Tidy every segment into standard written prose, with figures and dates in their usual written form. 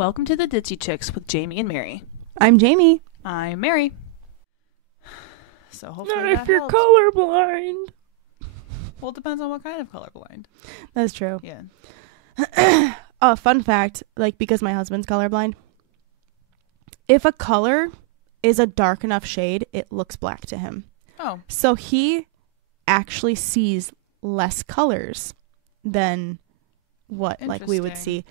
Welcome to the Ditzy Chicks with Jamie and Mary. I'm Jamie. I'm Mary. So hopefully Not that if you're helps. colorblind. Well, it depends on what kind of colorblind. That's true. Yeah. Fun fact, because my husband's colorblind, if a color is a dark enough shade, it looks black to him. Oh. So he actually sees less colors than what we would see.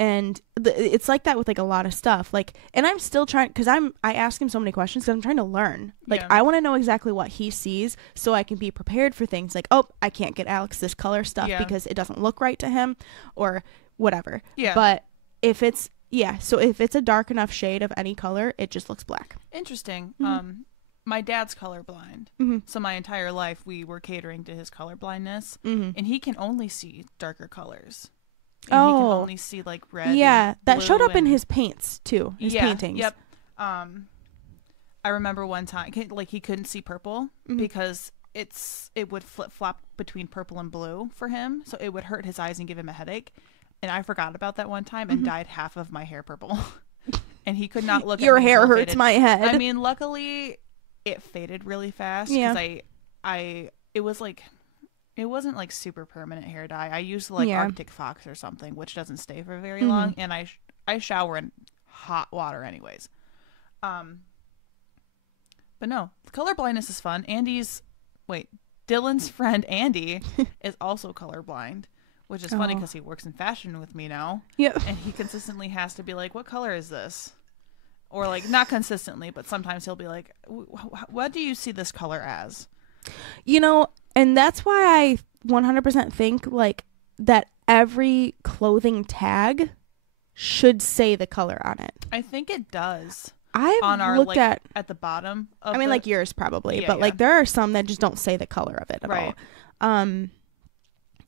And it's like that with a lot of stuff. And I'm still trying, because I ask him so many questions because I'm trying to learn. I want to know exactly what he sees so I can be prepared for things I can't get Alex this color stuff because it doesn't look right to him or whatever. Yeah. But if it's a dark enough shade of any color, it just looks black. Interesting. Mm-hmm. My dad's colorblind. Mm-hmm. So my entire life we were catering to his colorblindness. Mm-hmm. And he can only see darker colors. And he can only see red. Yeah, and that showed up in and his paints too. His paintings. Yep. I remember one time he couldn't see purple because it would flip flop between purple and blue for him, so it would hurt his eyes and give him a headache. And I forgot about that one time and dyed half of my hair purple. And he could not look at Your me hair until it hurts faded. my head. I mean, luckily it faded really fast because it wasn't super permanent hair dye. I used Arctic Fox or something, which doesn't stay for very long, and I shower in hot water anyways. But no, color blindness is fun. Dylan's friend Andy is also colorblind, which is funny because he works in fashion with me now. Yep. And he consistently has to be like, "What color is this?" Or not consistently, but sometimes he'll be like, "What do you see this color as?" And that's why I 100% think that every clothing tag should say the color on it. I think it does. I've on our looked at yours probably, Yeah, but there are some that just don't say the color of it at Right. all. And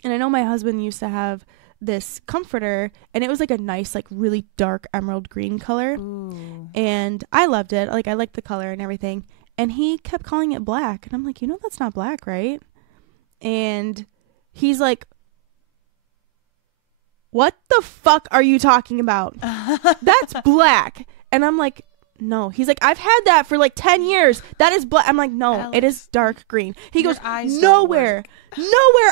I know my husband used to have this comforter, and it was a nice really dark emerald green color. Ooh. And I loved it. I liked the color and everything. And he kept calling it black, and I'm like, that's not black, right? And he's like, "What the fuck are you talking about? That's black." And I'm like, "No." He's like, "I've had that for 10 years. That is black." I'm like, "No, Alex, it is dark green." He your goes, eyes don't "Nowhere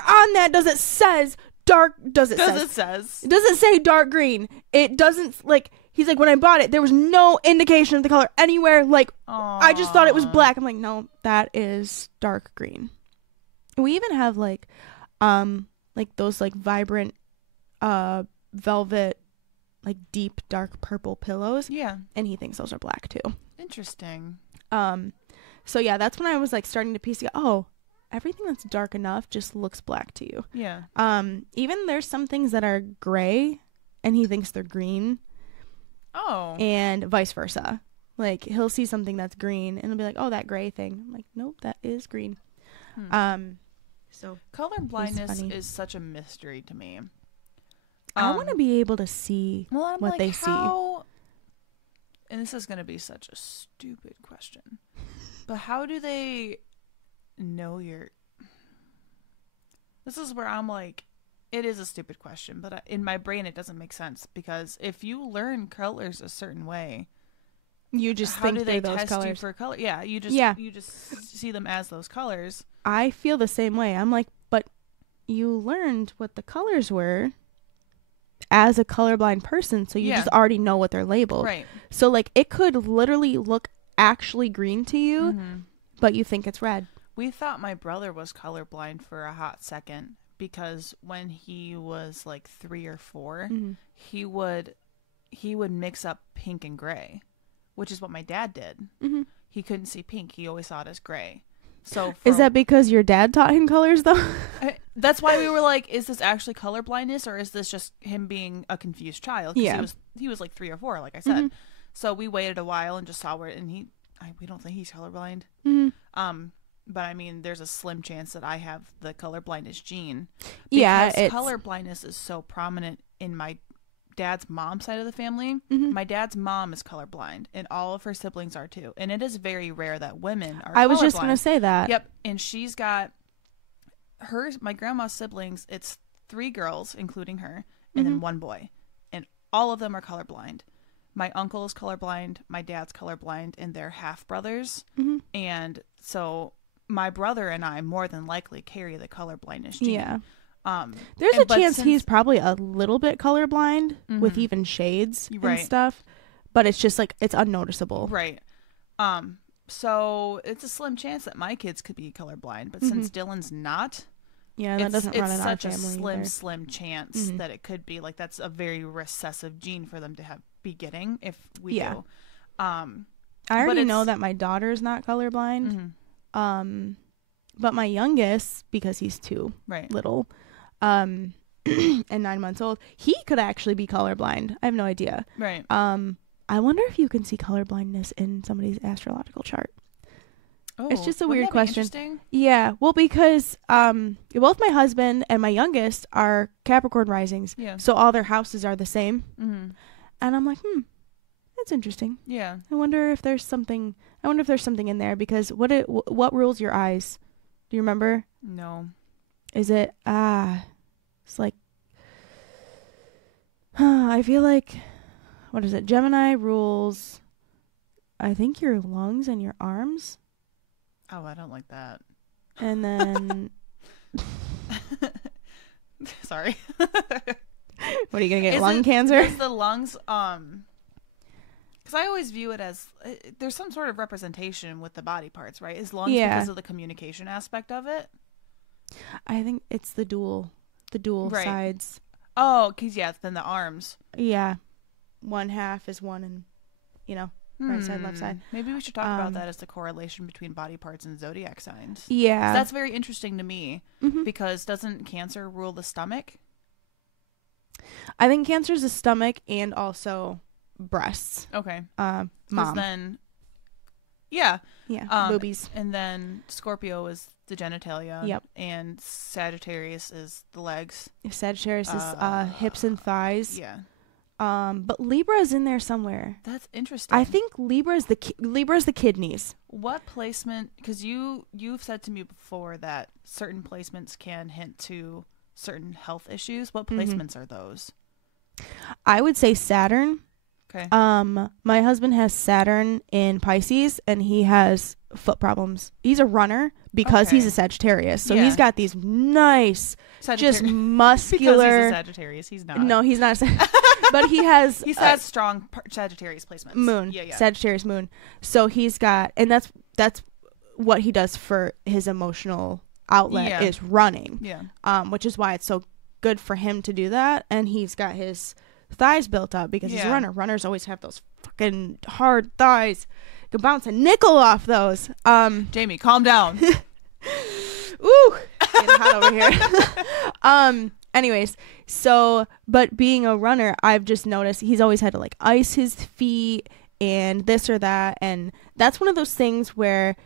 on that does it says dark, It does it say dark green. It doesn't he's like, "When I bought it, there was no indication of the color anywhere. I just thought it was black." I'm like, "No, that is dark green." We even have those vibrant velvet deep dark purple pillows. Yeah. And he thinks those are black too. Interesting. So yeah, that's when I was starting to piece together, everything that's dark enough just looks black to you. Yeah. Even there's some things that are gray and he thinks they're green. Oh. And vice versa. He'll see something that's green and he'll be like, "Oh, that gray thing." I'm like, "Nope, that is green." So color blindness is such a mystery to me. I want to be able to see what they see. And this is going to be such a stupid question, but how do they know this is where I'm like, it is a stupid question, but in my brain it doesn't make sense, because if you learn colors a certain way, you just how think do they they're those test colors. you for color? Yeah, you just see them as those colors. I feel the same way. I'm like, but you learned what the colors were as a colorblind person, so you just already know what they're labeled. Right. So it could literally look actually green to you, but you think it's red. We thought my brother was colorblind for a hot second, because when he was 3 or 4, he would mix up pink and gray, which is what my dad did. He couldn't see pink. He always saw it as gray. So is that because your dad taught him colors though? That's why we were like, is this actually color blindness, or is this just him being a confused child? Yeah. He was 3 or 4, like I said. So we waited a while and just saw where, and we don't think he's colorblind. But I mean, there's a slim chance that I have the color blindness gene. Because color blindness is so prominent in my dad's mom's side of the family. My dad's mom is colorblind, and all of her siblings are too. And it is very rare that women are colorblind. I was just going to say that. Yep. And she's got my grandma's siblings. It's 3 girls, including her, and then 1 boy. And all of them are colorblind. My uncle is colorblind, my dad's colorblind, and they're half brothers. Mm-hmm. And so my brother and I more than likely carry the colorblindness gene. Yeah. There's a chance he's probably a little bit colorblind with even shades and stuff, but it's just like it's unnoticeable. Right. So it's a slim chance that my kids could be colorblind, but since Dylan's not, that doesn't run in our family. It's such a slim chance that it could be like that's a very recessive gene for them to be getting if we do. I already know that my daughter's not colorblind. But my youngest, because he's 2 little, and 9 months old, he could actually be colorblind. I have no idea. Right. I wonder if you can see colorblindness in somebody's astrological chart. Oh, it's just a weird question. Interesting? Yeah. Well, because both my husband and my youngest are Capricorn risings. Yeah. So all their houses are the same. Mm-hmm. And I'm like, that's interesting. Yeah. I wonder if there's something in there, because what rules your eyes? Do you remember? No. Is it it's like I feel like, what is it? Gemini rules, I think, your lungs and your arms. Oh, I don't like that. And then sorry. What are you gonna get? Lung cancer? Is the lungs because I always view it as there's some sort of representation with the body parts, right? Is lungs because of the communication aspect of it? I think it's the dual sides. Oh, because then the arms. Yeah, one half is one, and right side, left side. Maybe we should talk about that as the correlation between body parts and zodiac signs. Yeah, that's very interesting to me because doesn't Cancer rule the stomach? I think Cancer is the stomach and also breasts. Okay. Mom. Then, boobies. And then Scorpio is the genitalia. Yep. And Sagittarius is the legs. Sagittarius is hips and thighs. Yeah. But Libra is in there somewhere. That's interesting. I think Libra is the kidneys. What placement? Because you've said to me before that certain placements can hint to certain health issues. What placements are those? I would say Saturn. Okay. My husband has Saturn in Pisces, and he has foot problems. He's a runner because he's a Sagittarius. So he's got these nice, just muscular. Because he's a Sagittarius, he's not. No, he's not. But he has. He has strong Sagittarius placements. Moon. Yeah. Sagittarius moon. So he's got, and that's what he does for his emotional outlet is running. Yeah. Which is why it's so good for him to do that, and he's got his thighs built up because he's a runner. Runners always have those fucking hard thighs. You can bounce a nickel off those. Jamie, calm down. Ooh, getting hot over here. Anyways, but being a runner, I've just noticed he's always had to like ice his feet and this or that, and that's one of those things where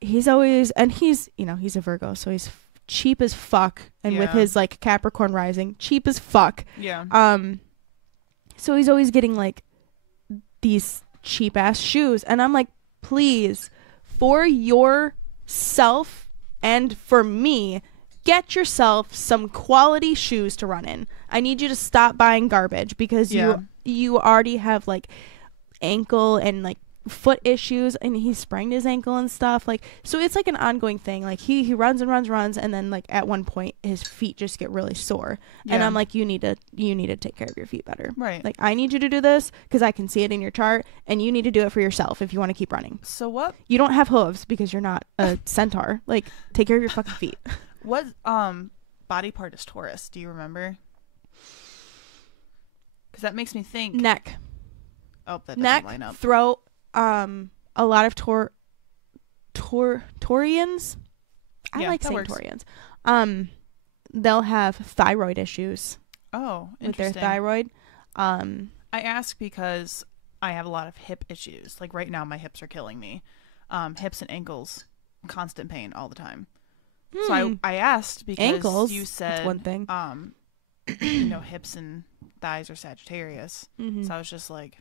he's always, and he's a Virgo, so he's cheap as fuck, and with his like Capricorn rising, cheap as fuck. Yeah. So he's always getting like these cheap ass shoes, and I'm like, please, for yourself and for me, get yourself some quality shoes to run in. I need you to stop buying garbage because you already have like ankle and like foot issues, and he sprained his ankle and stuff, like, so it's like an ongoing thing. Like he runs and then like at one point his feet just get really sore, and I'm like, you need to take care of your feet better, right? Like, I need you to do this because I can see it in your chart, and you need to do it for yourself if you want to keep running. So what? You don't have hooves because you're not a centaur. Like, take care of your fucking feet. What body part is Taurus? Do you remember? Because that makes me think neck. Oh, that neck, doesn't line up. Throat. A lot of Taurians. I like saying Taurians. They'll have thyroid issues. Oh, with their thyroid. I ask because I have a lot of hip issues. Like right now, my hips are killing me. Hips and ankles, constant pain all the time. So I asked because ankles, you said that's one thing. Hips and thighs are Sagittarius. So I was just like,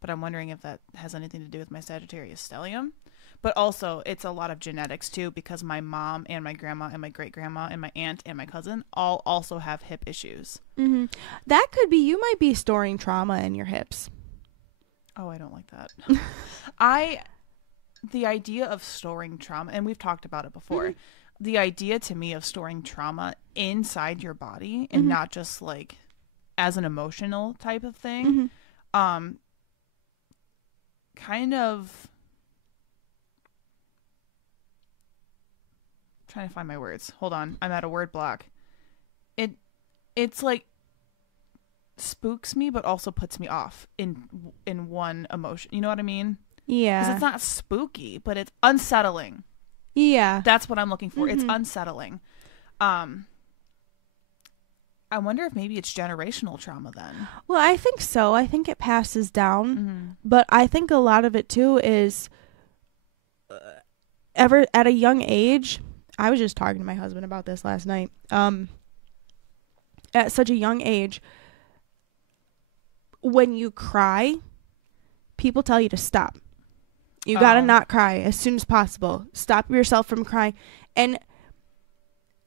but I'm wondering if that has anything to do with my Sagittarius stellium. But also, it's a lot of genetics too, because my mom and my grandma and my great grandma and my aunt and my cousin all also have hip issues. Mm-hmm. That could be, you might be storing trauma in your hips. Oh, I don't like that. The idea of storing trauma, and we've talked about it before, mm-hmm. the idea to me of storing trauma inside your body and mm-hmm. not just like as an emotional type of thing, mm-hmm. Kind of trying to find my words. Hold on. I'm at a word block. It's like spooks me, but also puts me off in one emotion. You know what I mean? Yeah. Because it's not spooky, but it's unsettling. Yeah. That's what I'm looking for. Mm-hmm. It's unsettling. I wonder if maybe it's generational trauma then. Well, I think so. I think it passes down. Mm-hmm. But I think a lot of it too is ever at a young age. I was just talking to my husband about this last night. At such a young age, when you cry, people tell you to stop. You gotta not cry as soon as possible. Stop yourself from crying. And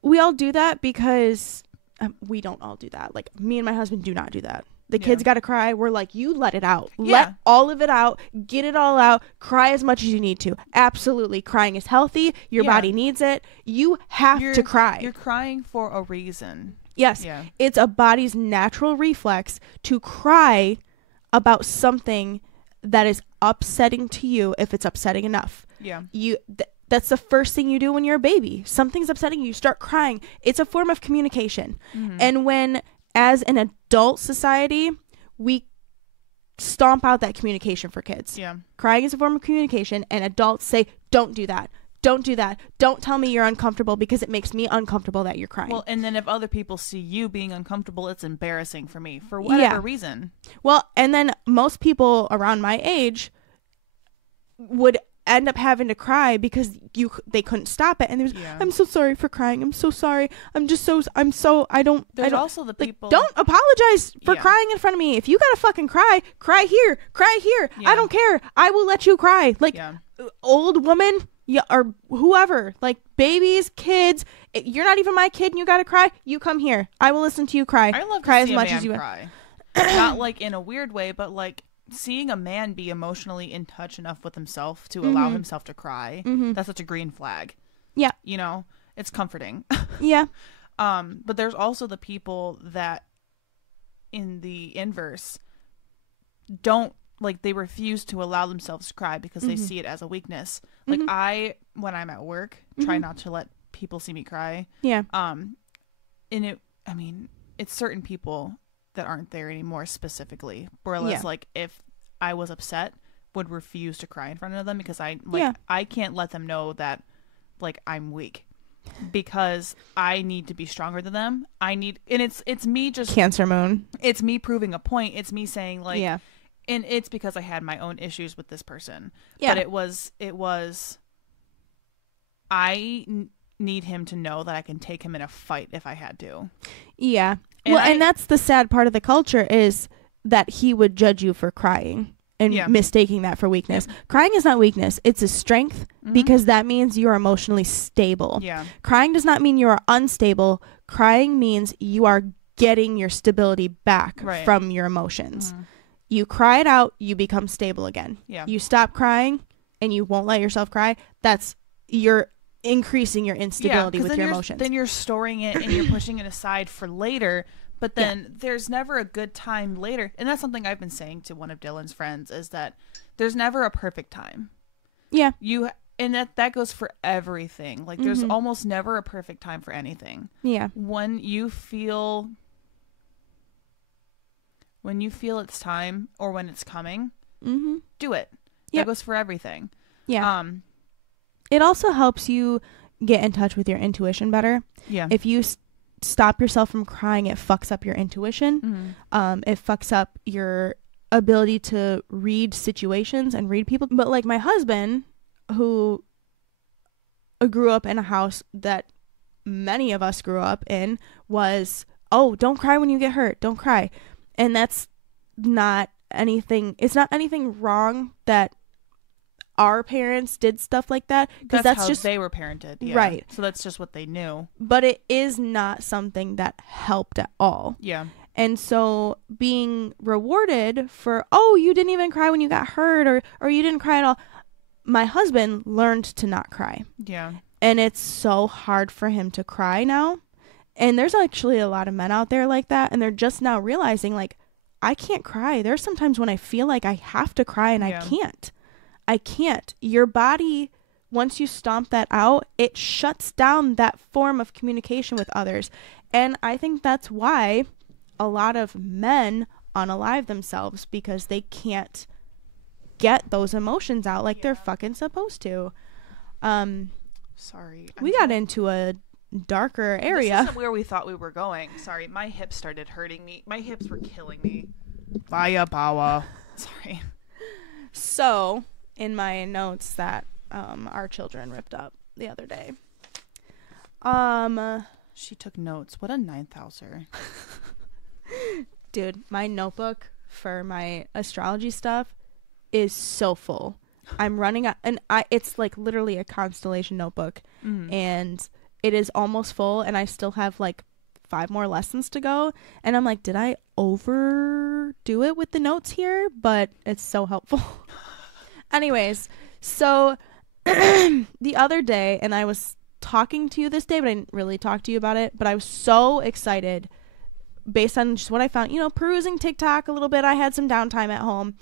we all do that because we don't all do that. Like, me and my husband do not do that. The kids gotta cry. We're like, you let it out. Yeah. Let all of it out. Get it all out. Cry as much as you need to. Absolutely. Crying is healthy. Your body needs it. You have to cry. You're crying for a reason. Yes. Yeah. It's a body's natural reflex to cry about something that is upsetting to you if it's upsetting enough. Yeah. That's the first thing you do when you're a baby. Something's upsetting you, you start crying. It's a form of communication. Mm-hmm. And when, as an adult society, we stomp out that communication for kids. Yeah. Crying is a form of communication, and adults say, don't do that. Don't do that. Don't tell me you're uncomfortable because it makes me uncomfortable that you're crying. Well, and then if other people see you being uncomfortable, it's embarrassing for me for whatever reason. Well, and then most people around my age would end up having to cry because they couldn't stop it, and there's I'm so sorry for crying. I'm so sorry. There's also the people, don't apologize for crying in front of me. If you gotta fucking cry here. Yeah. I don't care. I will let you cry. Like old woman. Yeah, or whoever, like babies, kids. You're not even my kid, and you gotta cry. You come here. I will listen to you cry. I love cry to see as much a man as you cry. Not like in a weird way, but like seeing a man be emotionally in touch enough with himself to allow himself to cry. Mm-hmm. That's such a green flag. Yeah, you know, it's comforting. Yeah. But there's also the people that, in the inverse, don't. Like, they refuse to allow themselves to cry because they see it as a weakness. Like, when I'm at work, try not to let people see me cry. Yeah. And it's certain people that aren't there anymore specifically. Whereas, like, if I was upset, would refuse to cry in front of them because I can't let them know that, like, I'm weak. Because I need to be stronger than them. And it's me just... Cancer moon. It's me proving a point. It's me saying, like... Yeah. And it's because I had my own issues with this person. Yeah. But it was I need him to know that I can take him in a fight if I had to. Yeah. And that's the sad part of the culture is that he would judge you for crying and mistaking that for weakness. Yeah. Crying is not weakness. It's a strength because that means you are emotionally stable. Yeah. Crying does not mean you are unstable. Crying means you are getting your stability back from your emotions. Mm-hmm. You cry it out, you become stable again. Yeah. You stop crying and you won't let yourself cry. You're increasing your instability with your emotions. Then you're storing it and you're pushing it aside for later. But then there's never a good time later. And that's something I've been saying to one of Dylan's friends is that there's never a perfect time. Yeah. And that goes for everything. Like there's almost never a perfect time for anything. Yeah. When you feel it's time or when it's coming, do it. That goes for everything. Yeah. It also helps you get in touch with your intuition better. Yeah. If you stop yourself from crying, it fucks up your intuition. It fucks up your ability to read situations and read people. But like my husband, who grew up in a house that many of us grew up in, was, don't cry when you get hurt. Don't cry. And that's not anything. It's not anything wrong that our parents did stuff like that, because that's how just they were parented, yeah. Right. So that's just what they knew. But it is not something that helped at all. Yeah. And so being rewarded for, oh, you didn't even cry when you got hurt, or you didn't cry at all. My husband learned to not cry. Yeah. And it's so hard for him to cry now. And there's actually a lot of men out there like that. And they're just now realizing, like, I can't cry. There's sometimes when I feel like I have to cry and I can't. I can't. Your body, once you stomp that out, it shuts down that form of communication with others. And I think that's why a lot of men unalive themselves, because they can't get those emotions out like they're fucking supposed to. Sorry. We got into a darker area. This isn't where we thought we were going. Sorry, my hips started hurting me. My hips were killing me. Vaya bawa. Sorry. So, in my notes that our children ripped up the other day. She took notes. What a ninth houser. Dude, my notebook for my astrology stuff is so full. I'm running out, and it's like literally a constellation notebook, and it is almost full, and I still have like 5 more lessons to go, and I'm like, did I overdo it with the notes here? But it's so helpful. Anyways, so the other day, and I was talking to you this day, but I didn't really talk to you about it, but I was so excited based on just what I found, perusing TikTok a little bit. I had some downtime at home.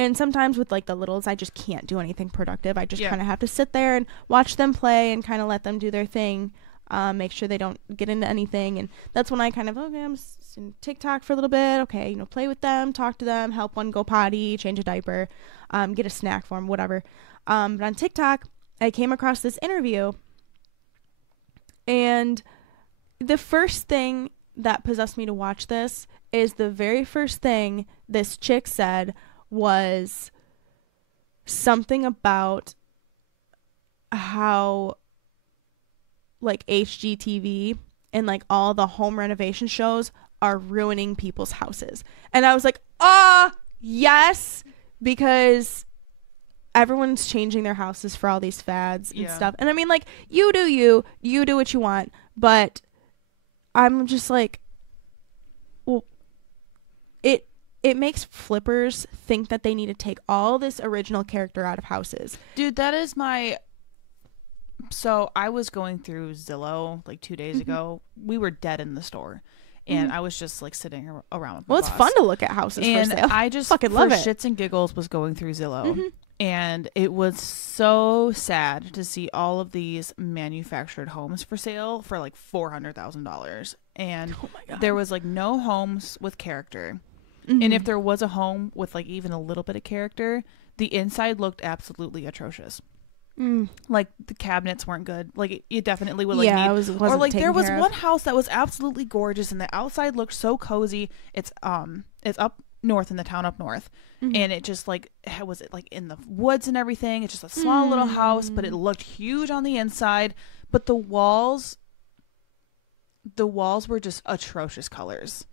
And sometimes with like the littles, I just can't do anything productive. I just kind of have to sit there and watch them play and kind of let them do their thing. Make sure they don't get into anything. And that's when I kind of, okay, I'm in TikTok for a little bit. Okay, play with them, talk to them, help one go potty, change a diaper, get a snack for them, whatever. But on TikTok, I came across this interview. And the first thing that possessed me to watch this is the very first thing this chick said was something about how like HGTV and like all the home renovation shows are ruining people's houses. And I was like, yes, because everyone's changing their houses for all these fads and stuff. And I mean, like, you do what you want, but I'm just like, well, it makes flippers think that they need to take all this original character out of houses. Dude, that is so I was going through Zillow like 2 days ago. We were dead in the store. And I was just like sitting around with my boss. It's fun to look at houses and for sale. I just fucking love it. For shits and giggles was going through Zillow. And it was so sad to see all of these manufactured homes for sale for like $400,000. And there was like no homes with character. And if there was a home with like even a little bit of character, the inside looked absolutely atrocious. Like the cabinets weren't good. Like it definitely would like need, or like there was one house that was absolutely gorgeous and the outside looked so cozy. It's up north in the town up north, and it just like was it like in the woods and everything. It's just a small little house, but it looked huge on the inside. But the walls were just atrocious colors.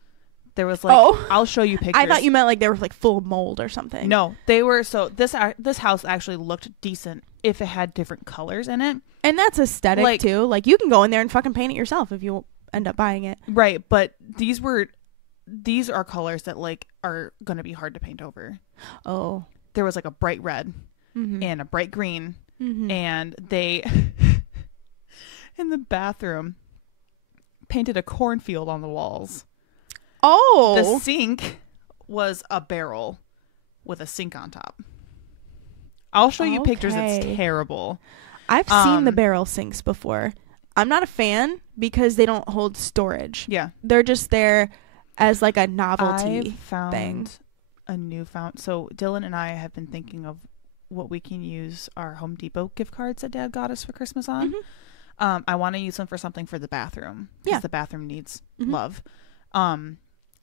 There was like, I'll show you pictures. I thought you meant like they were like full of mold or something. No, they were. So this house actually looked decent if it had different colors in it. And that's aesthetic too. Like you can go in there and fucking paint it yourself if you end up buying it. Right. But these are colors that like are going to be hard to paint over. Oh. There was like a bright red and a bright green. And they, in the bathroom, painted a cornfield on the walls. Oh. The sink was a barrel with a sink on top. I'll show you pictures. It's terrible. I've seen the barrel sinks before. I'm not a fan because they don't hold storage. Yeah. They're just there as like a novelty thing. A newfound. So Dylan and I have been thinking of what we can use our Home Depot gift cards that Dad got us for Christmas on. I want to use them for something for the bathroom. Because the bathroom needs love.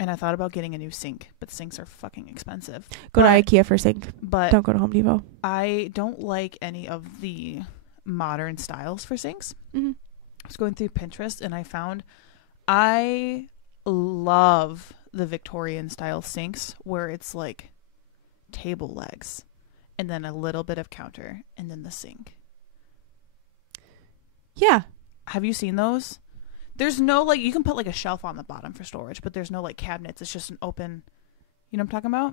And I thought about getting a new sink, but sinks are fucking expensive. Go to IKEA for a sink. But don't go to Home Depot. I don't like any of the modern styles for sinks. I was going through Pinterest and I love the Victorian style sinks where it's like table legs. and then a little bit of counter, and then the sink. Yeah. Have you seen those? There's no, like, you can put, like, a shelf on the bottom for storage, but there's no, like, cabinets. It's just an open, you know what I'm talking about?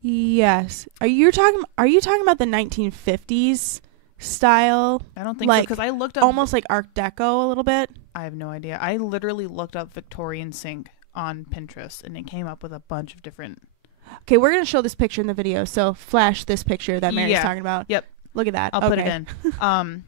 Yes. Are you talking about the 1950s style? I don't think like, so, because I looked up... Almost like Art Deco a little bit? I have no idea. I literally looked up Victorian sink on Pinterest, and it came up with a bunch of different... Okay, we're going to show this picture in the video, so flash this picture that Mary's talking about. Yep. Look at that. I'll put it in.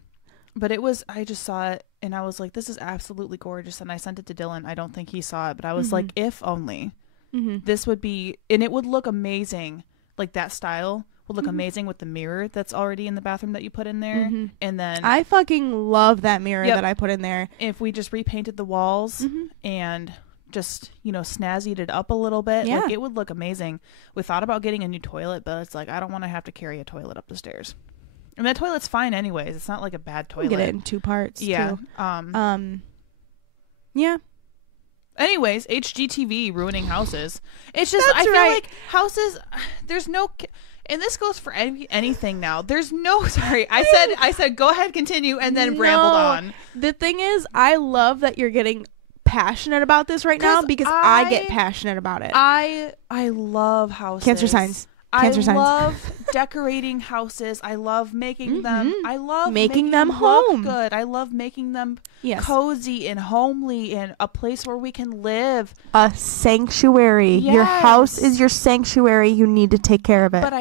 But it was, I just saw it, and I was like, this is absolutely gorgeous, and I sent it to Dylan. I don't think he saw it, but I was like, if only this would be, and it would look amazing, like that style would look amazing with the mirror that's already in the bathroom that you put in there. And then I fucking love that mirror that I put in there. If we just repainted the walls and just, you know, snazzied it up a little bit, like, it would look amazing. We thought about getting a new toilet, but it's like, I don't want to have to carry a toilet up the stairs. And that toilet's fine anyways. It's not like a bad toilet. We'll get it in 2 parts. Yeah. Too. Yeah. Anyways, HGTV ruining houses. It's just, That's I feel right. like houses, there's no, and this goes for anything now. There's no, sorry, I said go ahead, continue, and then rambled on. The thing is, I love that you're getting passionate about this right now, because I get passionate about it. I love houses. Cancer signs. I love decorating houses. I love making them. I love making them home. Look good. I love making them cozy and homely and a place where we can live. A sanctuary. Yes. Your house is your sanctuary. You need to take care of it. But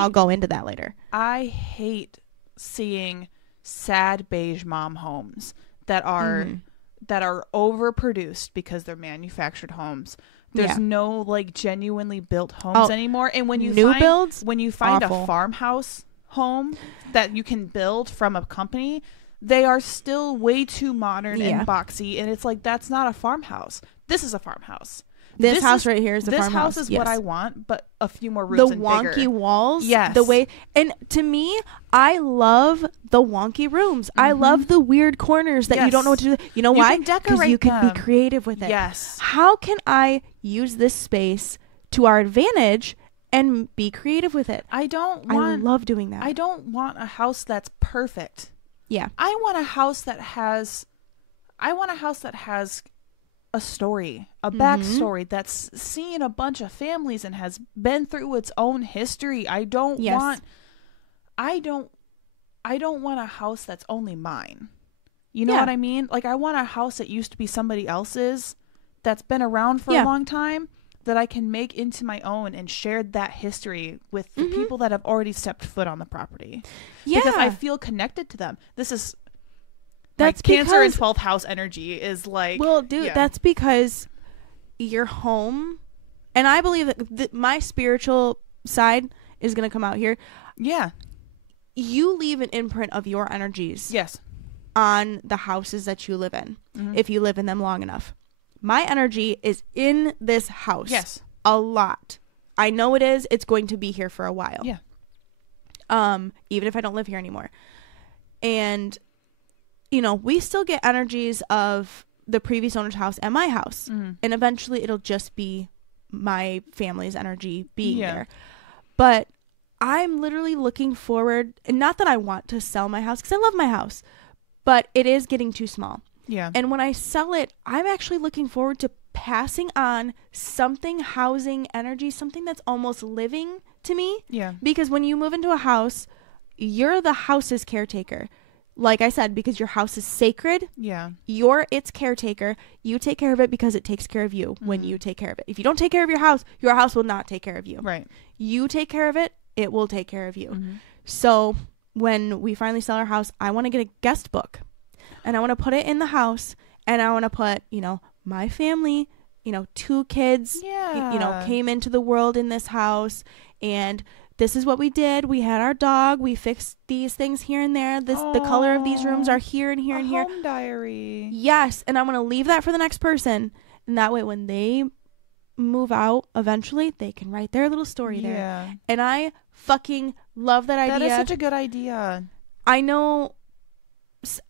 I'll go into that later. I hate seeing sad beige mom homes that are overproduced because they're manufactured homes. There's no, like, genuinely built homes anymore. And when you find a farmhouse home that you can build from a company, they are still way too modern and boxy. And it's like, that's not a farmhouse. This is a farmhouse. This house right here is a farmhouse. This house is what I want, but a few more rooms and bigger. The wonky walls. Yes. The way, and to me, I love the wonky rooms. I love the weird corners that you don't know what to do. You know why? Because you can be creative with it. Yes. How can I use this space to our advantage and be creative with it? I love doing that. I don't want a house that's perfect. Yeah. I want a house that has a story, a backstory, that's seen a bunch of families and has been through its own history. I don't want a house that's only mine. You know what I mean? Like, I want a house that used to be somebody else's, that's been around for a long time, that I can make into my own and share that history with the people that have already stepped foot on the property. Yeah. Because I feel connected to them. That's Cancer and 12th house energy is like... Well, dude, that's because your home... And I believe that my spiritual side is going to come out here. Yeah. You leave an imprint of your energies. Yes. On the houses that you live in, if you live in them long enough. My energy is in this house. Yes. A lot. I know it is. It's going to be here for a while. Yeah. Even if I don't live here anymore. And... You know, we still get energies of the previous owner's house and my house. And eventually it'll just be my family's energy being there. But I'm literally looking forward, and not that I want to sell my house, because I love my house, but it is getting too small. Yeah. And when I sell it, I'm actually looking forward to passing on something housing energy, something that's almost living to me. Yeah. Because when you move into a house, you're the house's caretaker. Like I said, because your house is sacred. Yeah. You're its caretaker. You take care of it because it takes care of you when you take care of it. If you don't take care of your house will not take care of you. Right. You take care of it, it will take care of you. So when we finally sell our house, I want to get a guest book. And I want to put it in the house. And I want to put, you know, my family, you know, 2 kids, you know, came into the world in this house. And this is what we did. We had our dog. We fixed these things here and there. The color of these rooms are here and here and here. Home diary. Yes. And I'm going to leave that for the next person. And that way, when they move out, eventually, they can write their little story there. And I fucking love that idea. That is such a good idea. I know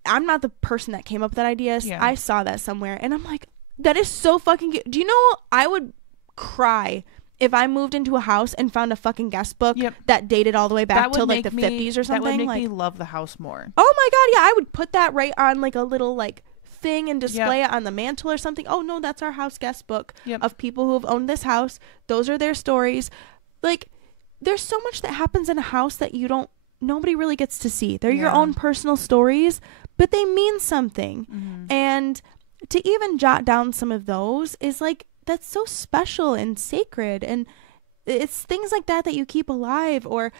I'm not the person that came up with that idea. I saw that somewhere. And I'm like, that is so fucking good. Do you know, I would cry if I moved into a house and found a fucking guest book that dated all the way back to like the 50s or something, that would make like, me love the house more. Oh my God, yeah, I would put that right on like a little like thing and display it on the mantle or something. Oh no, that's our house guest book of people who have owned this house. Those are their stories. Like, there's so much that happens in a house that nobody really gets to see. They're your own personal stories, but they mean something. And to even jot down some of those is like, that's so special and sacred. And it's things like that you keep alive, or,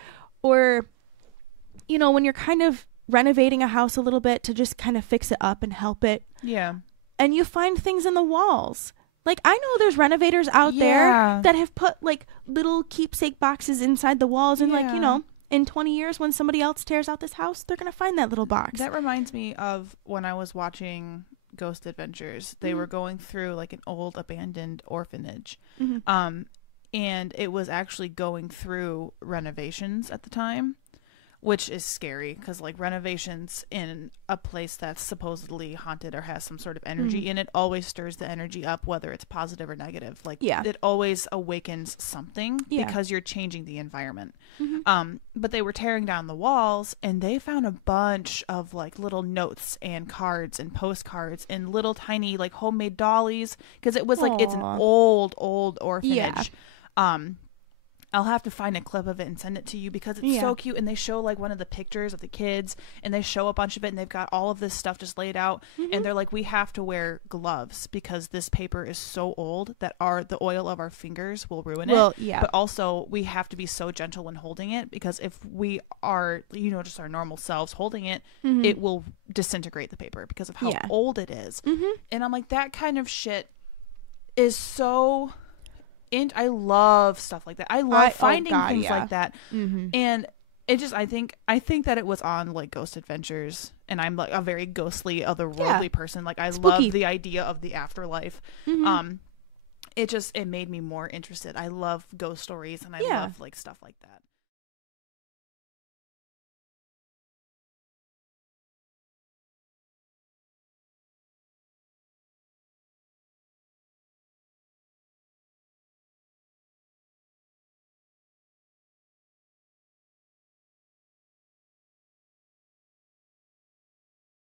you know, when you're kind of renovating a house a little bit to just kind of fix it up and help it. Yeah. And you find things in the walls. Like, I know there's renovators out there that have put like little keepsake boxes inside the walls, and like, you know, in 20 years when somebody else tears out this house, they're going to find that little box. That reminds me of when I was watching Ghost Adventures. They were going through like an old abandoned orphanage. And it was actually going through renovations at the time, which is scary because like renovations in a place that's supposedly haunted or has some sort of energy in it always stirs the energy up, whether it's positive or negative. Like it always awakens something because you're changing the environment. But they were tearing down the walls, and they found a bunch of like little notes and cards and postcards and little tiny like homemade dollies, because it was like, it's an old orphanage. I'll have to find a clip of it and send it to you because it's so cute. And they show like one of the pictures of the kids, and they show a bunch of it, and they've got all of this stuff just laid out. And they're like, we have to wear gloves because this paper is so old that the oil of our fingers will ruin it. But also we have to be so gentle when holding it, because if we are, you know, just our normal selves holding it, it will disintegrate the paper because of how old it is. And I'm like, that kind of shit is so... And I love stuff like that. I love finding things like that. And it just, I think that it was on like Ghost Adventures, and I'm like a very ghostly, otherworldly person. Like, I love the idea of the afterlife. It made me more interested. I love ghost stories, and I love like stuff like that.